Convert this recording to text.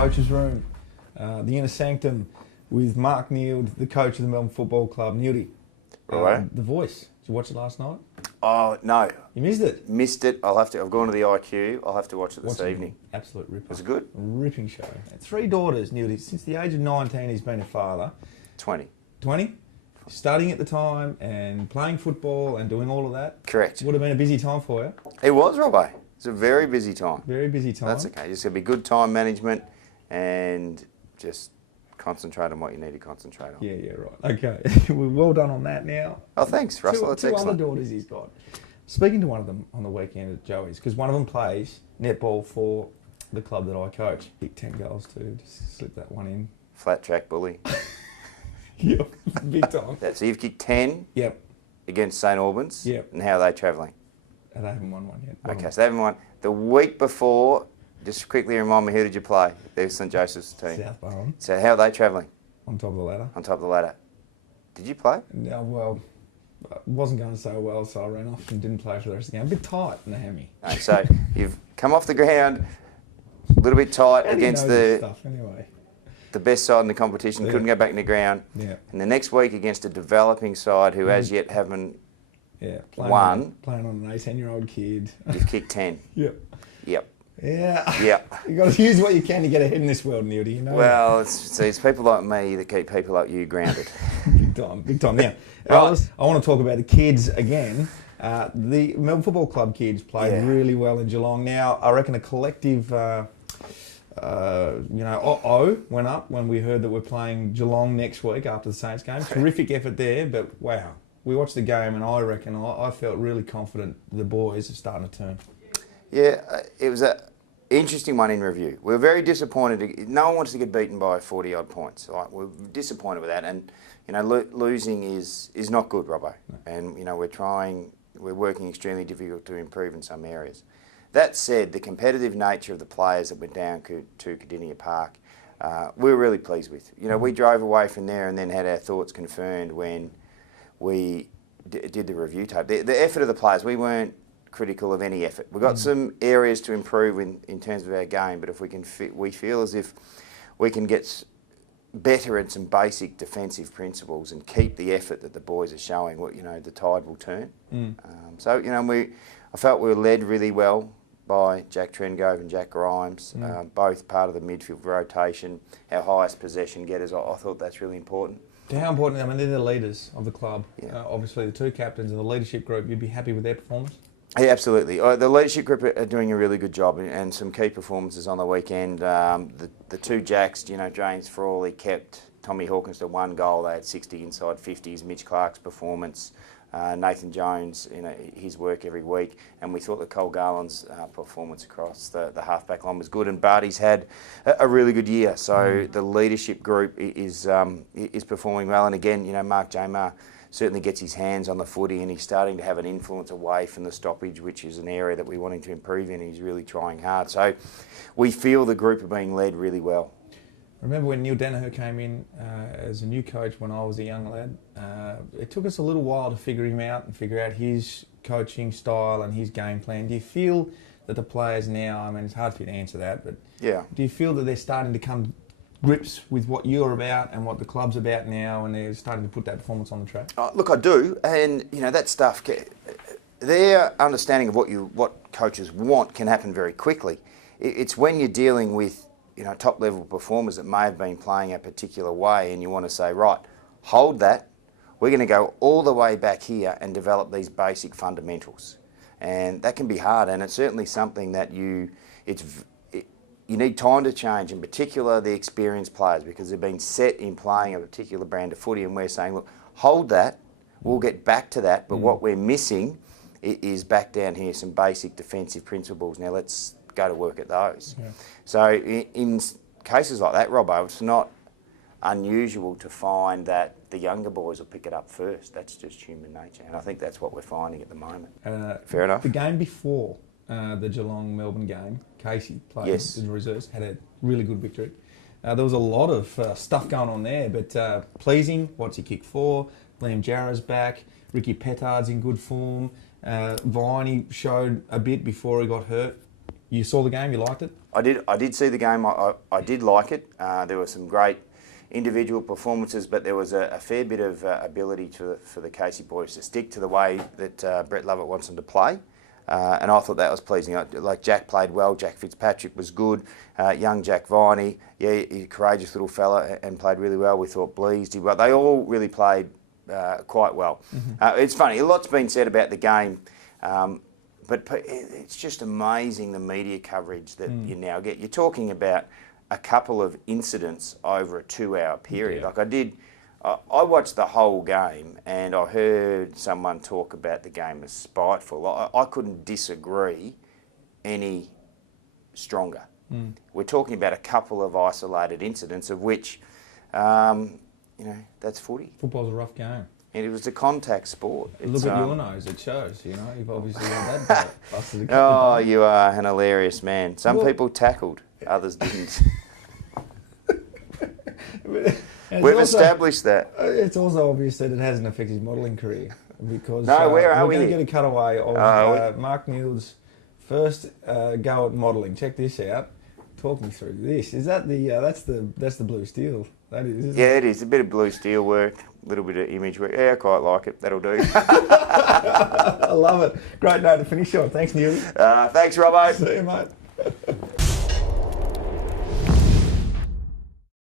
Coach's Room, the Inner Sanctum with Mark Neild, the coach of the Melbourne Football Club. Neildy, The Voice. Did you watch it last night? Oh, no. You missed it? Missed it. I've gone to the IQ. I'll have to watch it this evening. Absolute ripper. Was it good? Ripping show. 3 daughters, Neildy. Since the age of 19, he's been a father. 20. 20? Studying at the time and playing football and doing all of that. Correct. Would have been a busy time for you. It was, Robbo. It's a very busy time. Very busy time. That's okay. Just going to be good time management and just concentrate on what you need to concentrate on. Yeah, right. Okay. We're well done on that now. Oh, thanks, Russell. That's two excellent. other daughters he's got. Speaking to one of them on the weekend at Joey's, because one of them plays netball for the club that I coach. Kicked 10 goals too. Just slip that one in. Flat track bully. Yep, big time. So you've kicked 10 against St Albans. Yep. And how are they travelling? They haven't won one yet. Okay, so they haven't won. The week before, just quickly remind me, who did you play? There's St Joseph's team. South Barham. So how are they travelling? On top of the ladder. On top of the ladder. Did you play? No, well, it wasn't going so well, so I ran off and didn't play for the rest of the game. A bit tight in the hammy. No, so you've come off the ground, a little bit tight against the best side in the competition, couldn't go back in the ground. Yeah. And the next week against a developing side who as yet haven't won. Playing on an 18-year-old kid. You've kicked 10. Yep. Yep. Yeah. Yep. You've got to use what you can to get ahead in this world, Neildy, you know. Well, it's people like me that keep people like you grounded. Big time. Now, right. I want to talk about the kids again. The Melbourne Football Club kids played really well in Geelong. Now, I reckon a collective... went up when we heard that we're playing Geelong next week after the Saints game. Terrific effort there, but wow. We watched the game and I reckon I felt really confident the boys are starting to turn. Yeah, it was an interesting one in review. We were very disappointed. No one wants to get beaten by 40-odd points. Right? We're disappointed with that, and losing is not good, Robbo. No. And we're working extremely difficult to improve in some areas. That said, the competitive nature of the players that went down to Cardinia Park, we were really pleased with. We drove away from there and then had our thoughts confirmed when we did the review tape. The effort of the players, we weren't critical of any effort. We've got some areas to improve in terms of our game, but if we feel as if we can get better at some basic defensive principles and keep the effort that the boys are showing, the tide will turn. I felt we were led really well by Jack Trengove and Jack Grimes, both part of the midfield rotation, our highest possession getters. I thought that's really important. How important? I mean, they're the leaders of the club. Yeah. Obviously, the 2 captains and the leadership group, you'd be happy with their performance? Yeah, absolutely. The leadership group are doing a really good job and some key performances on the weekend. The 2 Jacks, James Frawley kept Tommy Hawkins to 1 goal. They had 60 inside 50s. Mitch Clark's performance. Nathan Jones, his work every week, and we thought that Cole Garland's performance across the halfback line was good, and Barty's had a really good year. So the leadership group is performing well, and again, Mark Jamar certainly gets his hands on the footy, and he's starting to have an influence away from the stoppage, which is an area that we want him to improve in. He's really trying hard. So we feel the group are being led really well. I remember when Neil Danaher came in as a new coach when I was a young lad. It took us a little while to figure him out and figure out his coaching style and his game plan. Do you feel that the players now, I mean, it's hard for you to answer that, but do you feel that they're starting to come to grips with what you're about and what the club's about now, and they're starting to put that performance on the track? Look, I do, and that stuff, their understanding of what coaches want can happen very quickly. It's when you're dealing with top-level performers that may have been playing a particular way and you want to say, right, hold that, we're going to go all the way back here and develop these basic fundamentals. And that can be hard, and it's certainly something that you need time to change, in particular the experienced players, because they've been set in playing a particular brand of footy, and we're saying, look, hold that, we'll get back to that, but what we're missing is back down here, some basic defensive principles. Now let's go to work at those. Yeah. So in cases like that, Robbo, it's not unusual to find that the younger boys will pick it up first. That's just human nature, and I think that's what we're finding at the moment. Fair enough. The game before the Geelong-Melbourne game, Casey played in the reserves, had a really good victory. There was a lot of stuff going on there, but pleasing. What's he kicked for? Liam Jarrah's back. Ricky Petard's in good form. Viney showed a bit before he got hurt. You saw the game, you liked it? I did see the game. I did like it. There were some great individual performances, but there was a fair bit of ability for the Casey boys to stick to the way that Brett Lovett wants them to play. And I thought that was pleasing. Like Jack played well, Jack Fitzpatrick was good, young Jack Viney, he's a courageous little fella and played really well. We thought Blees did well. They all really played quite well. It's funny, a lot's been said about the game, but it's just amazing the media coverage that you now get. You're talking about a couple of incidents over a 2-hour period. Yeah. Like I watched the whole game and I heard someone talk about the game as spiteful. I couldn't disagree any stronger. We're talking about a couple of isolated incidents of which, that's footy. Football's a rough game. And it was a contact sport. Look at your nose, it shows, You've obviously had that busted a couple Oh, of times. you are an hilarious man. Some people tackled, others didn't. We've established that. It's also obvious that it hasn't affected his modelling career because where are we're we? going to get a cutaway of Mark Neal's first go at modelling. Check this out. Talk me through this. Is that that's the blue steel? That is. Isn't Yeah, it is. A bit of blue steel work, a little bit of image work. Yeah, I quite like it. That'll do. I love it. Great note to finish on. Thanks, Neil. Thanks, Robbo. See you, mate.